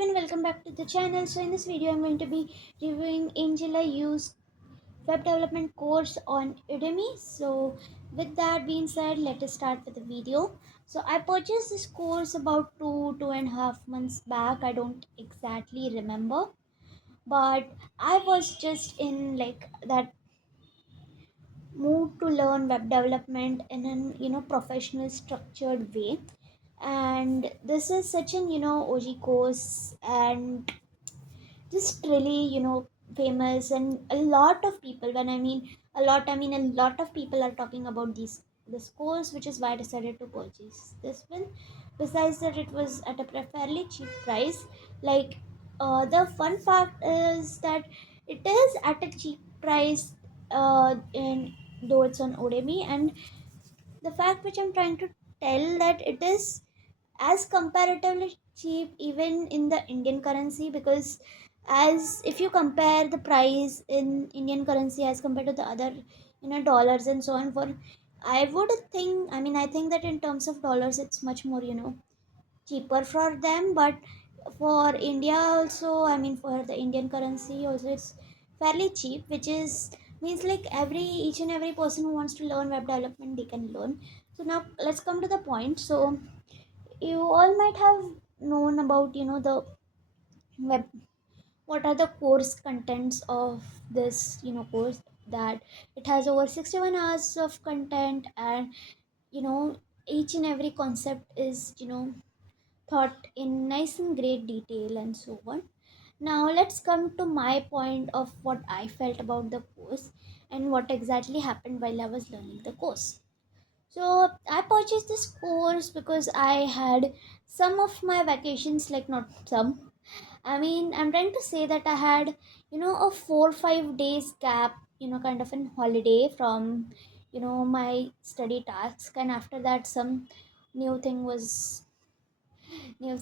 everyone, welcome back to the channel. So in this video I'm going to be reviewing Angela Yu's web development course on Udemy. So with that being said, let us start with the video. So I purchased this course about 2.5 months back. I don't exactly remember, but I was just in like that mood to learn web development in an professional structured way. And this is such an OG course, and just really famous, and a lot of people, when I mean a lot, I mean a lot of people are talking about this course, which is why I decided to purchase this one. Besides that, it was at a fairly cheap price. Like, the fun fact is that it is at a cheap price, in though it's on Udemy. And the fact which I'm trying to tell, that it is as comparatively cheap even in the Indian currency, because as if you compare the price in Indian currency as compared to the other dollars and so on, for I would think, I mean, I think that in terms of dollars it's much more cheaper for them. But for India also, I mean for the Indian currency also, it's fairly cheap, which is means like each and every person who wants to learn web development, they can learn. So now let's come to the point. So you all might have known about the web, what are the course contents of this course, that it has over 61 hours of content. And you know each and every concept is thought in nice and great detail and so on. Now let's come to my point of what I felt about the course and what exactly happened while I was learning the course. So I purchased this course because I had some of my vacations, like not some, I mean, I'm trying to say that I had, a 4 or 5 days gap, kind of an holiday from, my study tasks. And after that, some new thing was new,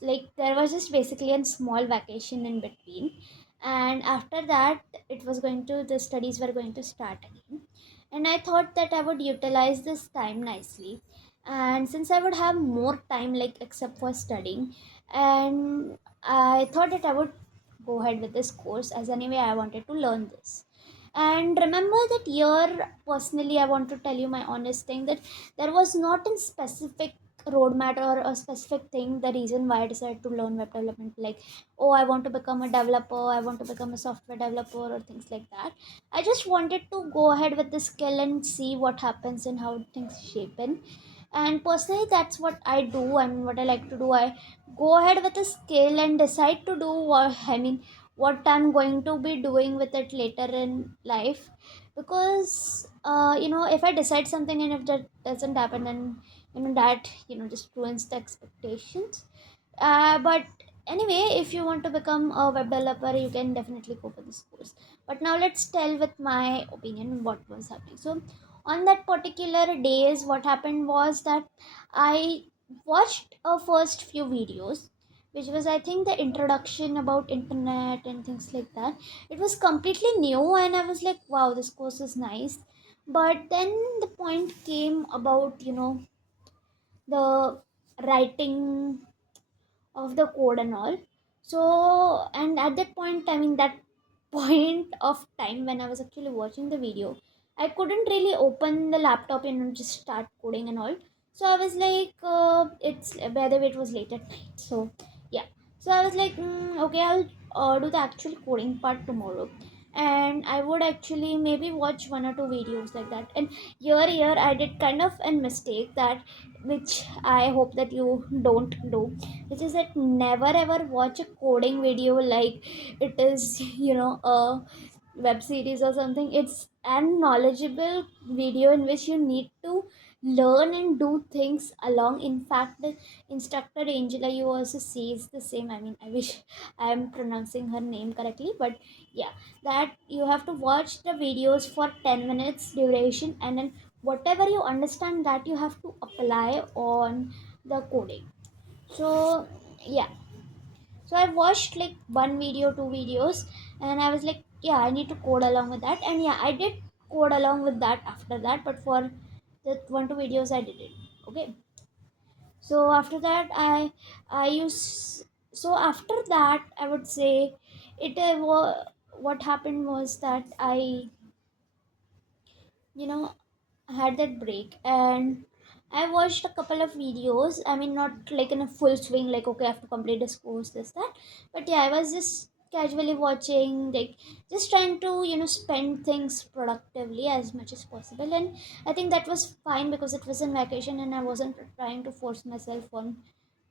like there was just basically a small vacation in between. And after that, the studies were going to start again. And I thought that I would utilize this time nicely. And since I would have more time, like except for studying, and I thought that I would go ahead with this course, as anyway I wanted to learn this. And remember that year, personally, I want to tell you my honest thing, that there was not a specific roadmap or a specific thing, the reason why I decided to learn web development, like, oh, I want to become a developer, I want to become a software developer, or things like that. I just wanted to go ahead with the skill and see what happens and how things shape in. And personally, that's what I do. I mean, what I like to do, I go ahead with a skill and decide to do what, I mean, what I'm going to be doing with it later in life. Because if I decide something and if that doesn't happen, then that just ruins the expectations. But anyway, if you want to become a web developer, you can definitely go for this course. But now let's tell with my opinion what was happening. So on that particular days, what happened was that I watched a first few videos, which was, I think, the introduction about internet and things like that. It was completely new, and I was like, wow, this course is nice. But then the point came about the writing of the code and all. So, and at that point, I mean, that point of time when I was actually watching the video, I couldn't really open the laptop and just start coding and all. So I was like, it's, by the way, it was late at night. So yeah, so I was like, okay, I'll do the actual coding part tomorrow. And I would actually maybe watch 1 or 2 videos like that. And here I did kind of a mistake, that which I hope that you don't do, which is that never ever watch a coding video like it is a web series or something. It's an knowledgeable video in which you need to learn and do things along. In fact, the instructor Angela, you also says the same. I mean, I wish I am pronouncing her name correctly, but yeah, that you have to watch the videos for 10 minutes duration, and then whatever you understand, that you have to apply on the coding. So yeah, so I watched like 1 video, 2 videos, and I was like, yeah, I need to code along with that. And yeah, I did code along with that after that, but for the 1 2 videos I did it. Okay. So after that, I use So after that, I would say what happened was that I, you know, had that break, and I watched a couple of videos. I mean, not like in a full swing, like okay, I have to complete this course, this, that. But yeah, I was just casually watching, like just trying to, spend things productively as much as possible. And I think that was fine because it was in vacation and I wasn't trying to force myself on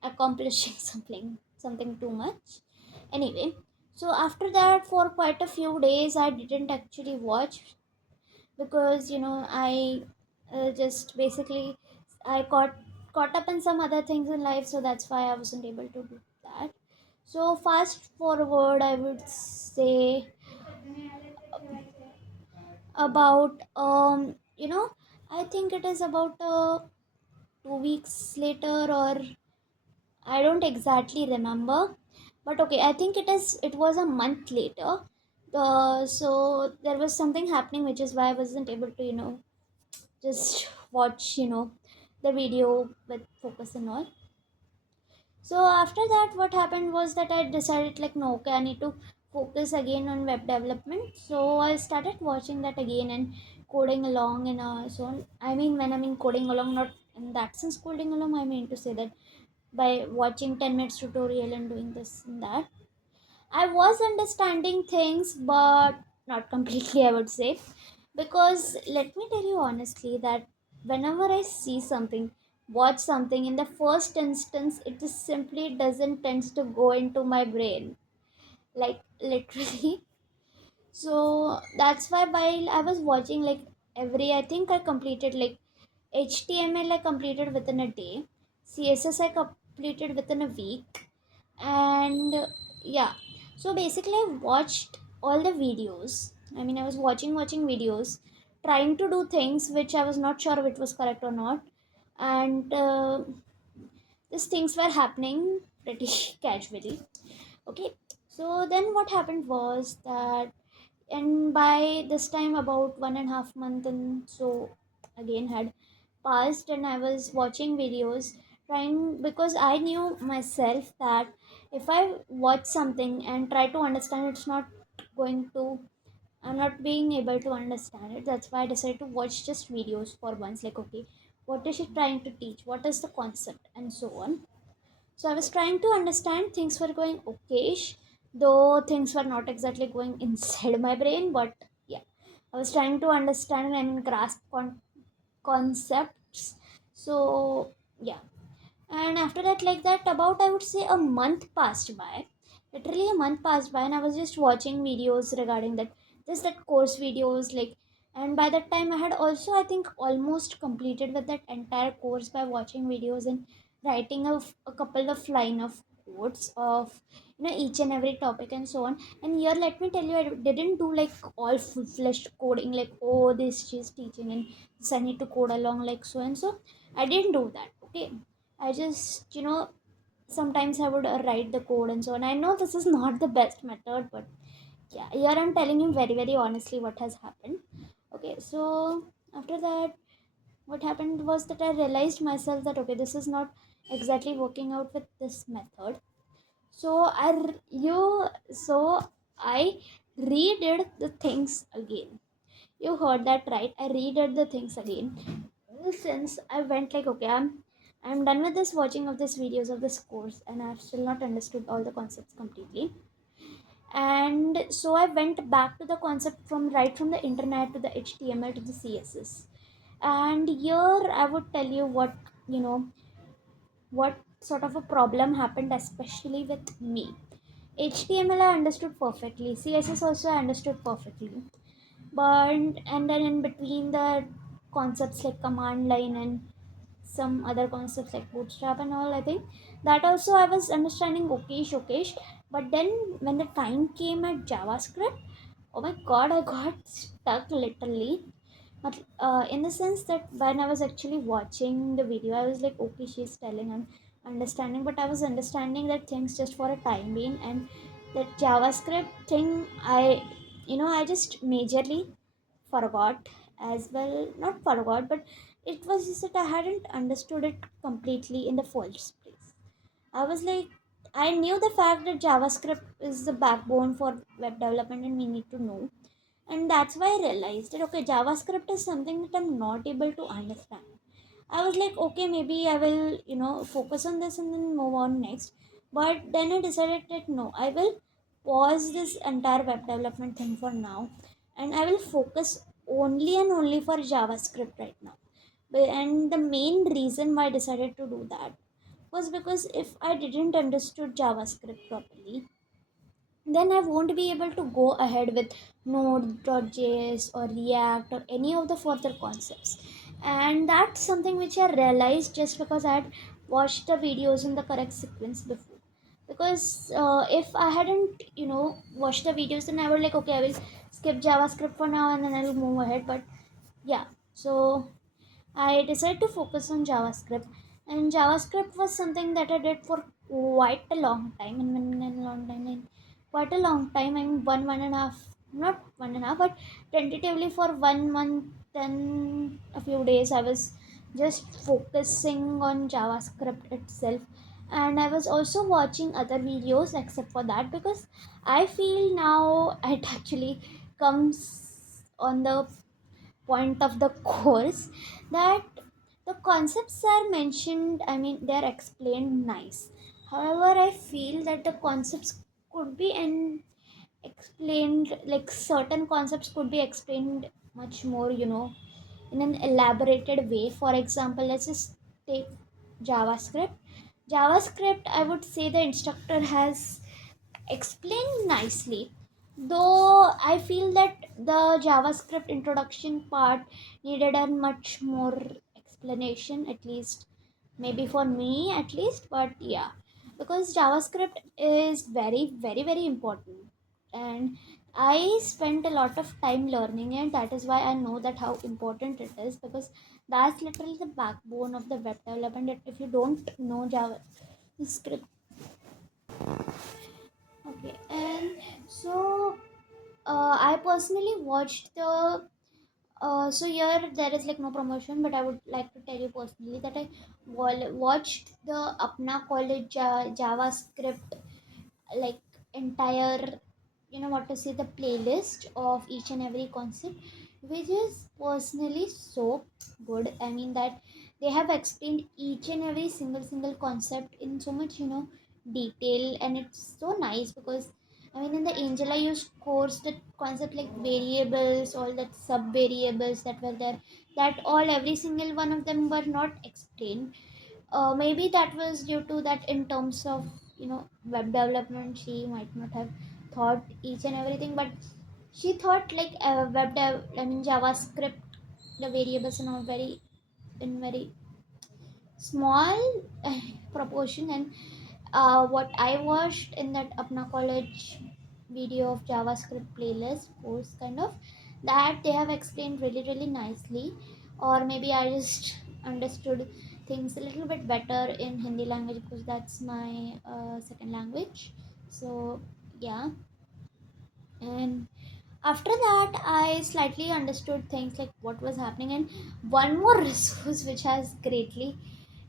accomplishing something too much. Anyway, so after that, for quite a few days, I didn't actually watch because I just basically I caught up in some other things in life, so that's why I wasn't able to do that. So fast forward, I would say about I think it is about 2 weeks later, or I don't exactly remember, but okay, I think it was a month later. So there was something happening, which is why I wasn't able to just watch the video with focus and all. So after that, what happened was that I decided, like, no, okay, I need to focus again on web development. So I started watching that again and coding along, and so on. I mean, when I mean coding along, not in that sense coding along, I mean to say that by watching 10 minutes tutorial and doing this and that, I was understanding things, but not completely, I would say. Because let me tell you honestly that whenever I see something, watch something, in the first instance, it just simply doesn't tend to go into my brain. Like, literally. So that's why while I was watching, like, I think I completed, like, HTML I completed within a day, CSS I completed within a week, and yeah. So basically I watched all the videos. I mean, I was watching videos, trying to do things which I was not sure if it was correct or not. And these things were happening pretty casually. Okay, so then what happened was that, and by this time about 1.5 month and so again had passed, and I was watching videos, trying, because I knew myself that if I watch something and try to understand, it's not going to, I'm not being able to understand it. That's why I decided to watch just videos for once, like okay, what is she trying to teach, what is the concept, and so on. So I was trying to understand, things were going okayish, though things were not exactly going inside my brain, but yeah, I was trying to understand and grasp concepts. So yeah, and after that, like that, about I would say a month passed by. Literally a month passed by, and I was just watching videos regarding that, just that course videos, like. And by that time I had also, I think, almost completed with that entire course by watching videos and writing a couple of line of quotes of each and every topic and so on. And here, let me tell you, I didn't do like all full-fledged coding, like, oh, this she's teaching and this I need to code along like so and so. I didn't do that. Okay, I just, sometimes I would write the code and so on. I know this is not the best method, but yeah, here I'm telling you very, very honestly what has happened. Okay, so after that, what happened was that I realized myself that okay, this is not exactly working out with this method. So I redid the things again. You heard that right? I redid the things again. Since I went like, okay, I'm done with this watching of these videos of this course, and I've still not understood all the concepts completely. And so I went back to the concept from right from the internet to the HTML to the CSS. And here I would tell you what sort of a problem happened, especially with me. HTML I understood perfectly. CSS also I understood perfectly, but and then in between the concepts like command line and some other concepts like bootstrap and all, I think that also I was understanding okayish. But then when the time came at JavaScript, oh my god, I got stuck literally. In the sense that when I was actually watching the video, I was like, okay, she's telling, I'm understanding, but I was understanding that things just for a time being. And that JavaScript thing, I just majorly forgot as well. Not forgot, but it was just that I hadn't understood it completely in the first place. I was like, I knew the fact that JavaScript is the backbone for web development and we need to know. And that's why I realized that okay, JavaScript is something that I'm not able to understand. I was like, okay, maybe I will, focus on this and then move on next. But then I decided that no, I will pause this entire web development thing for now and I will focus only and only for JavaScript right now. And the main reason why I decided to do that was because if I didn't understood JavaScript properly, then I won't be able to go ahead with Node.js or React or any of the further concepts. And that's something which I realized just because I had watched the videos in the correct sequence before. Because if I hadn't, watched the videos, then I would like, okay, I will skip JavaScript for now and then I will move ahead. But yeah, so I decided to focus on JavaScript, and JavaScript was something that I did for quite a long time. And when a long time, in quite a long time, I mean one and a half, not one and a half, but tentatively for 1 month and a few days, I was just focusing on JavaScript itself. And I was also watching other videos except for that because I feel now it actually comes on the point of the course that the concepts are mentioned, I mean they're explained nice. However, I feel that the concepts could be explained, like certain concepts could be explained much more, in an elaborated way. For example, let's just take JavaScript. JavaScript, I would say the instructor has explained nicely, though I feel that the JavaScript introduction part needed a much more explanation, at least maybe for me at least. But yeah, because JavaScript is very very very important, and I spent a lot of time learning it. That is why I know that how important it is, because that's literally the backbone of the web development. If you don't know JavaScript, okay. And so I personally watched the so here there is like no promotion, but I would like to tell you personally that I watched the Apna College JavaScript, like entire, what to say, the playlist of each and every concept, which is personally so good. I mean that they have explained each and every single concept in so much, detail, and it's so nice because I mean in the Angel I used course the concept like variables, all that sub variables that were there, that all every single one of them were not explained. Maybe that was due to that in terms of, web development she might not have thought each and everything, but she thought like I mean JavaScript, the variables and all very in very small proportion. And what I watched in that Apna College video of JavaScript playlist course kind of, that they have explained really really nicely. Or maybe I just understood things a little bit better in Hindi language because that's my second language. So yeah, and after that I slightly understood things like what was happening. And one more resource which has greatly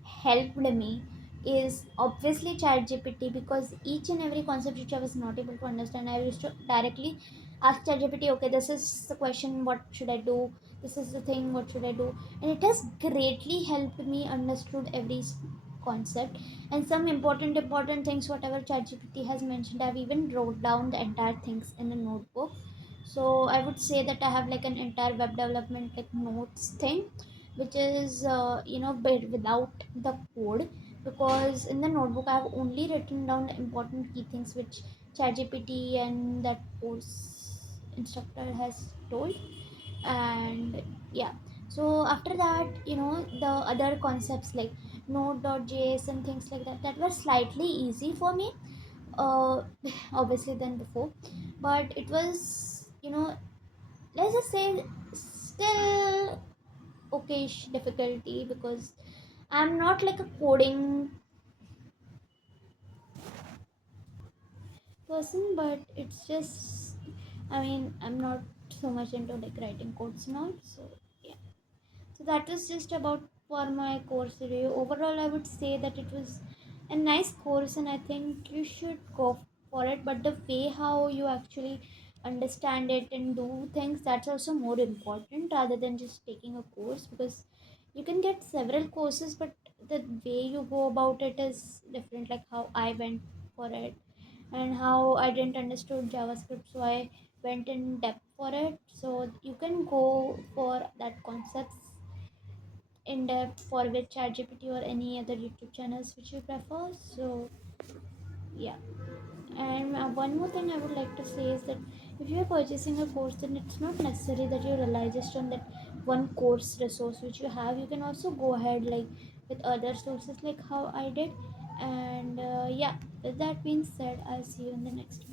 helped me is obviously ChatGPT, because each and every concept which I was not able to understand, I used to directly ask ChatGPT, okay, this is the question, what should I do? This is the thing, what should I do? And it has greatly helped me understood every concept. And some important things whatever ChatGPT has mentioned, I've even wrote down the entire things in a notebook. So I would say that I have like an entire web development like notes thing, which is but without the code, because in the notebook I have only written down the important key things which ChatGPT and that course instructor has told. And yeah, so after that, the other concepts like Node.js and things like that, that were slightly easy for me, uh obviously than before. But it was, let's just say still okayish difficulty, because I'm not like a coding person, but it's just, I mean, I'm not so much into like writing codes now. So yeah, so that was just about for my course review. Overall, I would say that it was a nice course, and I think you should go for it. But the way how you actually understand it and do things, that's also more important rather than just taking a course, because you can get several courses, but the way you go about it is different. Like how I went for it, and how I didn't understood JavaScript, so I went in depth for it. So you can go for that concepts in depth for with ChatGPT or any other YouTube channels which you prefer. So yeah. And one more thing I would like to say is that if you are purchasing a course, then it's not necessary that you rely just on that one course resource which you have. You can also go ahead like with other sources, like how I did. And yeah, with that being said, I'll see you in the next video.